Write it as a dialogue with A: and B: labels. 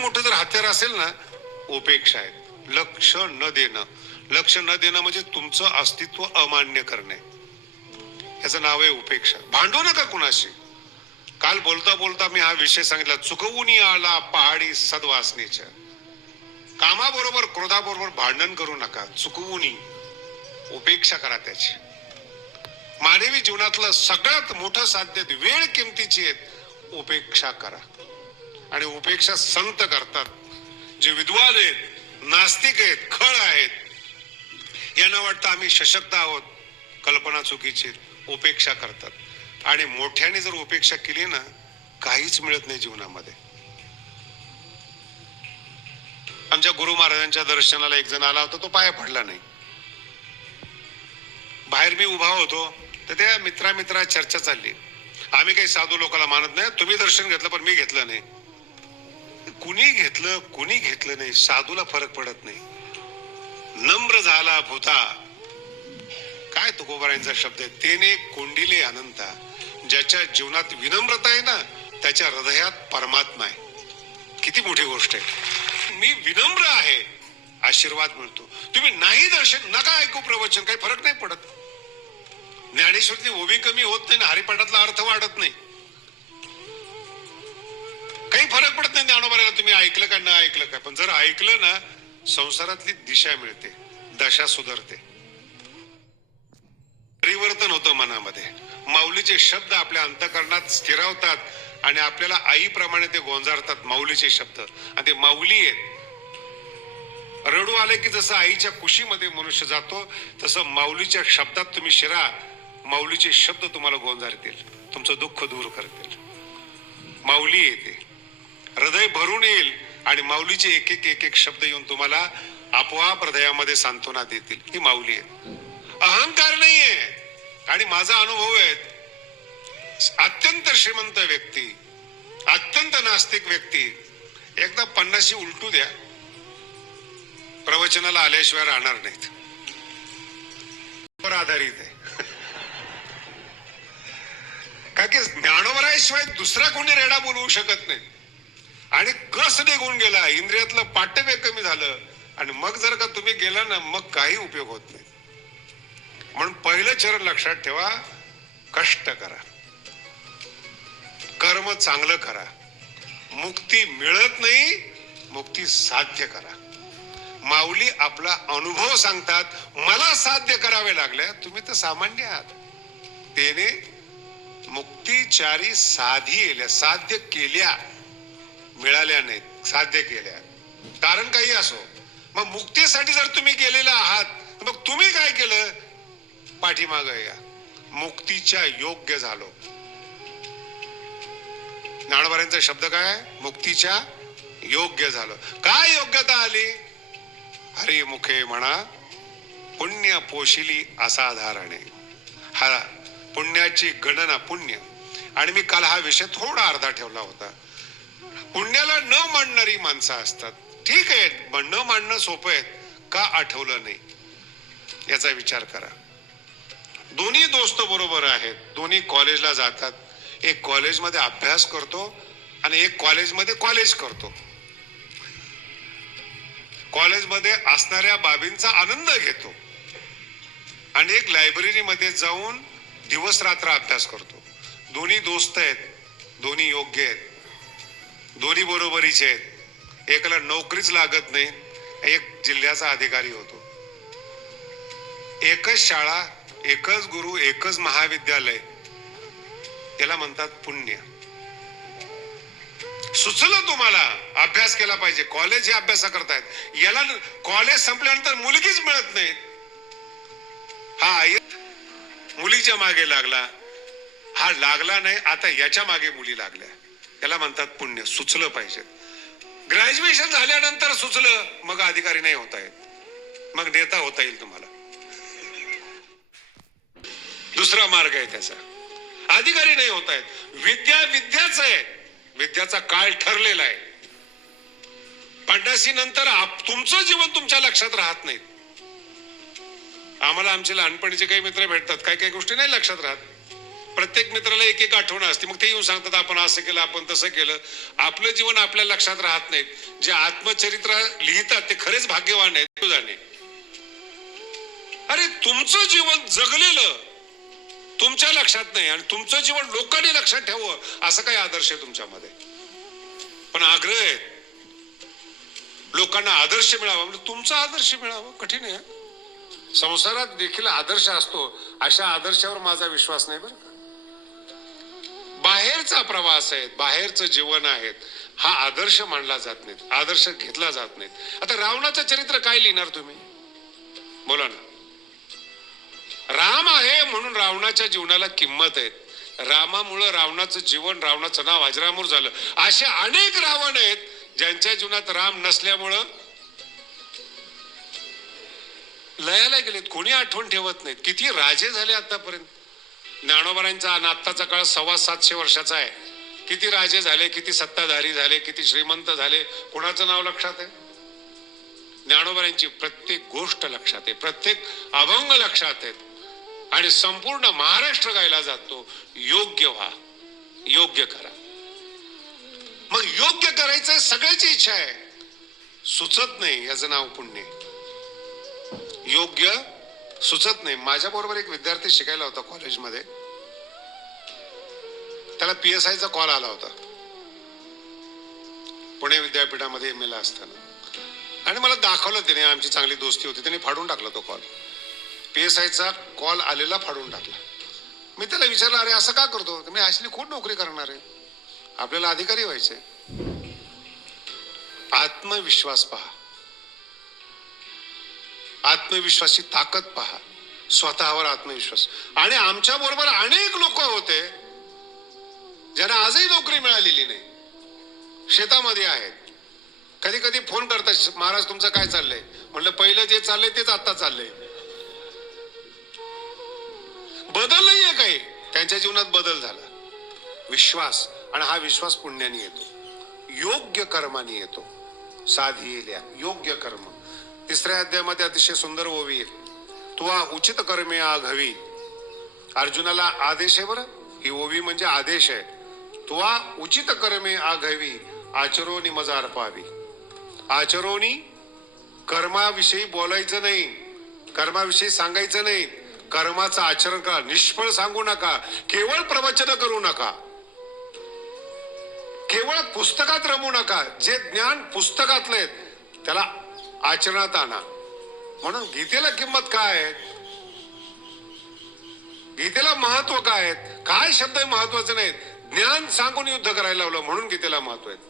A: मोठं जर हत्यार असेल ना उपेक्षा आहे. लक्ष न देणं. लक्ष न देणं म्हणजे तुमचं अस्तित्व अमान्य करणे. याचं नाव आहे उपेक्षा. भांडू नका कुणाशी. काल बोलता बोलता मी हा विषय सांगितला. चुकवून आला पहाडी सद्वासनेच्या कामाबरोबर क्रोधाबरोबर भांडण करू नका. चुकवून. उपेक्षा करा त्याची. मानवी जीवनातलं सगळ्यात मोठं साध्य वेळ किमतीची आहे. उपेक्षा करा. आणि उपेक्षा संत करतात. जे विद्वान आहेत नास्तिक आहेत खळ आहेत यांना वाटतं आम्ही सशक्त आहोत कल्पना चुकीची उपेक्षा करतात. आणि मोठ्याने जर उपेक्षा केली ना काहीच मिळत नाही जीवनामध्ये. आमच्या गुरु महाराजांच्या दर्शनाला एक जण आला होता तो पाया पडला नाही. बाहेर मी उभा होतो तर त्या मित्रा मित्रा चर्चा चालली. आम्ही काही साधू लोकांना मानत नाही तुम्ही दर्शन घेतलं पण मी घेतलं नाही. कुणी घेतलं कुणी घेतलं नाही. साधूला फरक पडत नाही. नम्र झाला भूता. काय तुकोबारायांचा शब्द आहे? तेने कोंडिले अनंता. ज्याच्या जीवनात विनम्रता आहे ना त्याच्या हृदयात परमात्मा आहे. किती मोठी गोष्ट आहे. मी विनम्र आहे. आशीर्वाद मिळतो. तुम्ही नाही दर्शन नका ऐकू प्रवचन. काही फरक नाही पडत. ज्ञानेश्वरची ओवी कमी होत नाही ना हरिपाठातला अर्थ वाढत नाही. काही फरक पडत नाही ज्ञानोबाऱ्याला तुम्ही ऐकलं का न ऐकलं का? पण जर ऐकलं ना संसारातली दिशा मिळते दशा सुधारते. परिवर्तन होतं मनामध्ये. माऊलीचे शब्द आपल्या अंतकरणात स्थिरावतात आणि आपल्याला आईप्रमाणे ते गोंजारतात माऊलीचे शब्द. आणि ते माऊली आहेत. रडू आले की जसं आईच्या कुशीमध्ये मनुष्य जातो तसं माऊलीच्या शब्दात तुम्ही शिरा माऊलीचे शब्द तुम्हाला गोंजारतील. तुमचं दुःख दूर करतील. माऊली येते. हृदय भरून येईल आणि माऊलीचे एक एक एक एक शब्द येऊन तुम्हाला आपोआप हृदयामध्ये सांत्वना देतील. ही माऊली आहे अहंकार नाहीये. आणि माझा अनुभव आहे अत्यंत श्रीमंत व्यक्ती अत्यंत नास्तिक व्यक्ती. एकदा पन्नाशी उलटू द्या. प्रवचनाला आल्याशिवाय राहणार नाहीत. वर आधारित आहे. का की ज्ञानोबराशिवाय दुसरा कोणी रेडा बोलवू शकत नाही. आणि कस निघून गेला? इंद्रियातलं पाटव्य कमी झालं. आणि मग जर का तुम्ही गेला ना मग काही उपयोग होत नाही. म्हणून पहिलं चरण लक्षात ठेवा कष्ट करा. कर्म चांगलं करा. मुक्ती मिळत नाही मुक्ती साध्य करा. माऊली आपला अनुभव सांगतात मला साध्य करावे लागल्या तुम्ही तर सामान्य आहात. त्याने मुक्तीचारी साधी साध्य केल्या. मिळाल्या नाहीत साध्य केल्या. कारण काही असो. मग मुक्तीसाठी जर तुम्ही गेलेला आहात तर मग तुम्ही काय केलं? पाठीमाग या. मुक्तीच्या योग्य झालो. ज्ञानोबाऱ्यांचा शब्द काय मुक्तीच्या योग्य झालो. काय योग्यता आली? हरिमुखे म्हणा पुण्य पोशिली असाधारणे. हा पुण्याची गणना पुण्य. आणि मी काल हा विषय थोडा अर्धा ठेवला होता. पुण्याला न मांडणारी माणसं असतात. ठीक आहे न मांडणं सोपं आहे. का आठवलं नाही? याचा विचार करा. दोन्ही दोस्त बरोबर आहेत. दोन्ही कॉलेजला जातात. एक कॉलेजमध्ये अभ्यास करतो आणि एक कॉलेजमध्ये कॉलेज करतो. कॉलेजमध्ये असणाऱ्या बाबींचा आनंद घेतो. आणि एक लायब्ररीमध्ये जाऊन दिवस रात्र अभ्यास करतो. दोन्ही दोस्त आहेत. दोन्ही योग्य आहेत. दोन्ही बरोबरीचे आहेत. एकाला नोकरीच लागत नाही एक जिल्ह्याचा अधिकारी होतो. एकच शाळा एकच गुरु एकच महाविद्यालय याला म्हणतात पुण्य. सुचलं तुम्हाला? अभ्यास केला पाहिजे. कॉलेज हे अभ्यास करतायत याला कॉलेज संपल्यानंतर मुलगीच मिळत नाही हा आई मुलीच्या मागे लागला. हा लागला नाही आता याच्या मागे मुली लागल्या. याला म्हणतात पुण्य सुचलं पाहिजे. ग्रॅज्युएशन झाल्यानंतर सुचलं मग अधिकारी नाही होता येत मग नेता होता येईल तुम्हाला. दुसरा मार्ग आहे त्याचा. अधिकारी नाही होता येत विद्या विद्याच आहे. विद्याचा काळ ठरलेला आहे. पन्नासी नंतर तुमचं जीवन तुमच्या लक्षात राहत नाही. आम्हाला आमचे लहानपणीचे काही मित्र भेटतात. काही काही गोष्टी नाही लक्षात राहत. प्रत्येक मित्राला एक एक आठवण असते. मग ते येऊन सांगतात आपण असं केलं आपण तसं केलं. आपलं जीवन आपल्या लक्षात राहत नाहीत जे आत्मचरित्र लिहितात ते खरेच भाग्यवान आहेत. तुझाने अरे तुमचं जीवन जगलेलं तुमच्या लक्षात नाही आणि तुमचं जीवन लोकांनी लक्षात ठेवावं असं काही आदर्श आहे तुमच्यामध्ये. पण आग्रह आहे. लोकांना आदर्श मिळावा. म्हणजे तुमचा आदर्श मिळावा. कठीण आहे संसारात देखील आदर्श असतो. अशा आदर्शावर माझा विश्वास नाही बरं का. बाहेरचा प्रवास आहे बाहेरचं जीवन आहे हा आदर्श मानला जात नाही आदर्श घेतला जात नाही आता रावणाचं चरित्र काय लिहिणार तुम्ही? बोला ना. राम आहे म्हणून रावणाच्या जीवनाला किंमत आहे. रामामुळं रावणाचं जीवन रावणाचं नाव अजरामूर झालं. असे अनेक रावण आहेत ज्यांच्या जीवनात राम नसल्यामुळं लयाला गेलेत. कोणी आठवण ठेवत नाहीत. किती राजे झाले आतापर्यंत. ज्ञानोबरांचा आणि आत्ताचा काळ सव्वा सातशे वर्षाचा आहे. किती राजे झाले किती सत्ताधारी झाले किती श्रीमंत झाले कोणाचं नाव लक्षात आहे? ज्ञानोबरांची प्रत्येक गोष्ट लक्षात आहे प्रत्येक अभंग लक्षात आहेत. आणि संपूर्ण महाराष्ट्र गायला जातो योग्य व्हा योग्य करा. मग योग्य करायचं सगळ्याची इच्छा आहे. सुचत नाही याचं नाव पुण्य. योग्य सुचत नाही. माझ्याबरोबर एक विद्यार्थी शिकायला होता कॉलेजमध्ये. त्याला पी एस आयचा कॉल आला होता. पुणे विद्यापीठामध्ये एम एला असताना. आणि मला दाखवलं त्याने आमची चांगली दोस्ती होती. त्याने फाडून टाकला तो कॉल. पी एस आयचा कॉल आलेला फाडून टाकला. मी त्याला विचारलं अरे असं का करतो? मी असली खूप नोकरी करणार आहे. आपल्याला अधिकारी व्हायचे. आत्मविश्वास पहा. आत्मविश्वासी ताकद पहा. स्वतःवर आत्मविश्वास. आणि आमच्या बरोबर अनेक लोक होते ज्यांना आजही नोकरी मिळालेली नाही. शेतामध्ये आहेत. कधी कधी फोन करतात महाराज तुमचं काय चाललंय? म्हणलं पहिलं जे चाललंय तेच आता चाललंय. बदल नाहीये काही. त्यांच्या जीवनात बदल झाला. विश्वास आणि हा विश्वास पुण्याने येतो. योग्य कर्माने येतो. साधी योग्य कर्म. तिसऱ्या अध्यायामध्ये अतिशय सुंदर ओवी तुवा उचित कर्मे आघवी. अर्जुनाला आदेश आहे बरं. ही ओवी म्हणजे आदेश आहे. तुवा उचित कर्मे आघवी आचरोनी मजा अर्पावी आचरोनी कर्माविषयी बोलायचं नाही. कर्माविषयी सांगायचं नाही. कर्माचं आचरण करा. निष्फळ सांगू नका. केवळ प्रवचन करू नका. केवळ पुस्तकात रमू नका. जे ज्ञान पुस्तकातलं आहे त्याला आचरणात आणा. म्हणून गीतेला किंमत काय आहे? गीतेला महत्त्व काय आहे? काय शब्द महत्त्वाचे नाहीत? ज्ञान सांगून युद्ध करायला लावलं म्हणून गीतेला महत्त्व आहे.